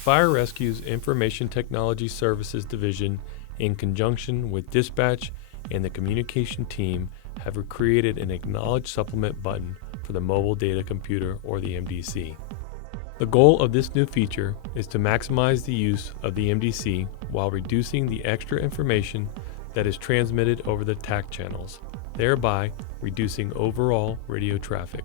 Fire Rescue's Information Technology Services Division, in conjunction with dispatch and the communication team, have created an Acknowledge Supplement button for the mobile data computer, or the MDC. The goal of this new feature is to maximize the use of the MDC while reducing the extra information that is transmitted over the TAC channels, thereby reducing overall radio traffic.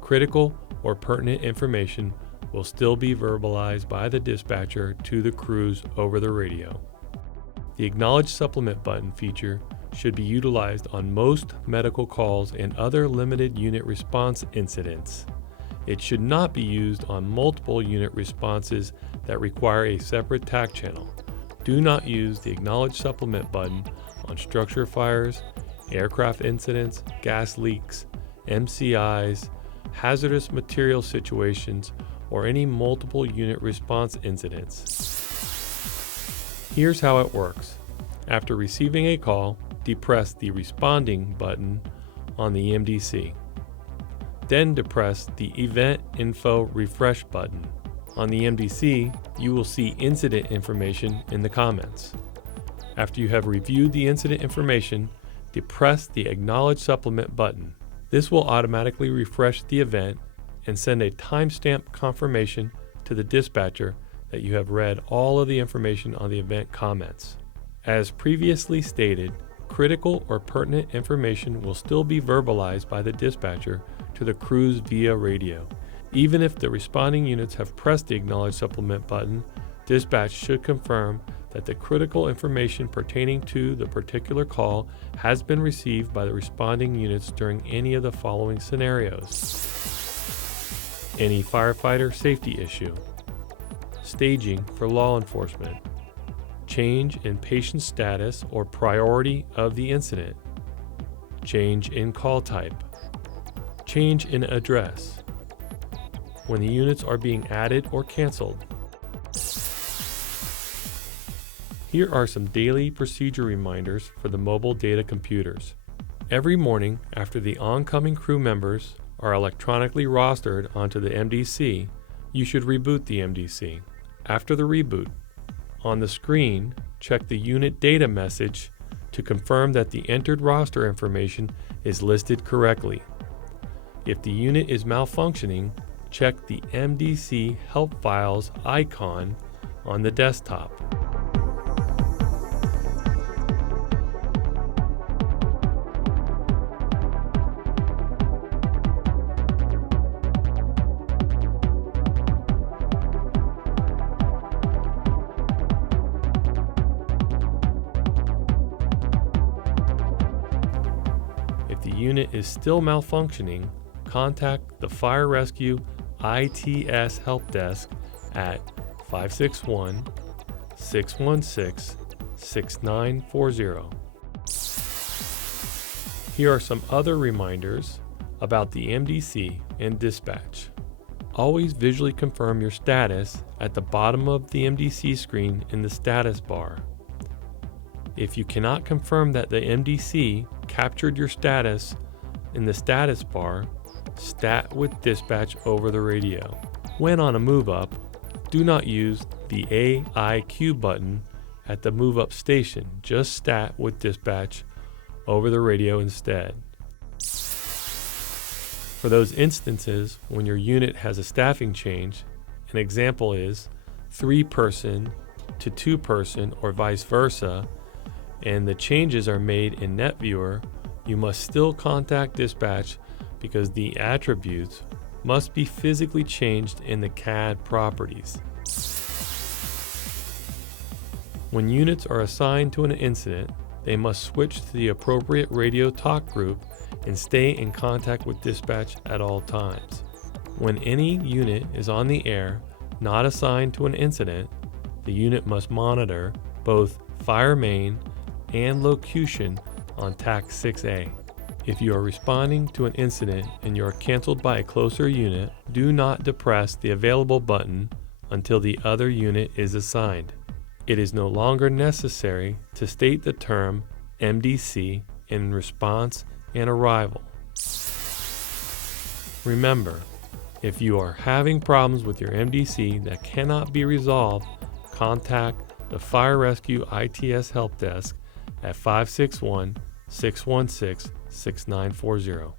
Critical or pertinent information will still be verbalized by the dispatcher to the crews over the radio. The Acknowledge Supplement button feature should be utilized on most medical calls and other limited unit response incidents. It should not be used on multiple unit responses that require a separate TAC channel. Do not use the Acknowledge Supplement button on structure fires, aircraft incidents, gas leaks, MCIs, hazardous material situations, or any multiple unit response incidents. Here's how it works. After receiving a call, depress the Responding button on the MDC. Then depress the Event Info Refresh button. On the MDC, you will see incident information in the comments. After you have reviewed the incident information, depress the Acknowledge Supplement button. This will automatically refresh the event and send a timestamp confirmation to the dispatcher that you have read all of the information on the event comments. As previously stated, critical or pertinent information will still be verbalized by the dispatcher to the crews via radio. Even if the responding units have pressed the Acknowledge Supplement button, dispatch should confirm that the critical information pertaining to the particular call has been received by the responding units during any of the following scenarios: any firefighter safety issue, staging for law enforcement, change in patient status or priority of the incident, change in call type, change in address, when the units are being added or canceled. Here are some daily procedure reminders for the mobile data computers. Every morning after the oncoming crew members are electronically rostered onto the MDC, you should reboot the MDC. After the reboot, on the screen, check the unit data message to confirm that the entered roster information is listed correctly. If the unit is malfunctioning, check the MDC Help Files icon on the desktop. If the unit is still malfunctioning, contact the Fire Rescue ITS Help Desk at 561-616-6940. Here are some other reminders about the MDC and dispatch. Always visually confirm your status at the bottom of the MDC screen in the status bar. If you cannot confirm that the MDC captured your status in the status bar, stat with dispatch over the radio. When on a move up, do not use the AIQ button at the move up station, just stat with dispatch over the radio instead. For those instances when your unit has a staffing change, an example is 3-person to 2-person or vice versa, and the changes are made in NetViewer, you must still contact dispatch because the attributes must be physically changed in the CAD properties. When units are assigned to an incident, they must switch to the appropriate radio talk group and stay in contact with dispatch at all times. When any unit is on the air not assigned to an incident, the unit must monitor both fire main and locution on TAC 6A. If you are responding to an incident and you are canceled by a closer unit, do not depress the available button until the other unit is assigned. It is no longer necessary to state the term MDC in response and arrival. Remember, if you are having problems with your MDC that cannot be resolved, contact the Fire Rescue ITS Help Desk at 561-616-6940.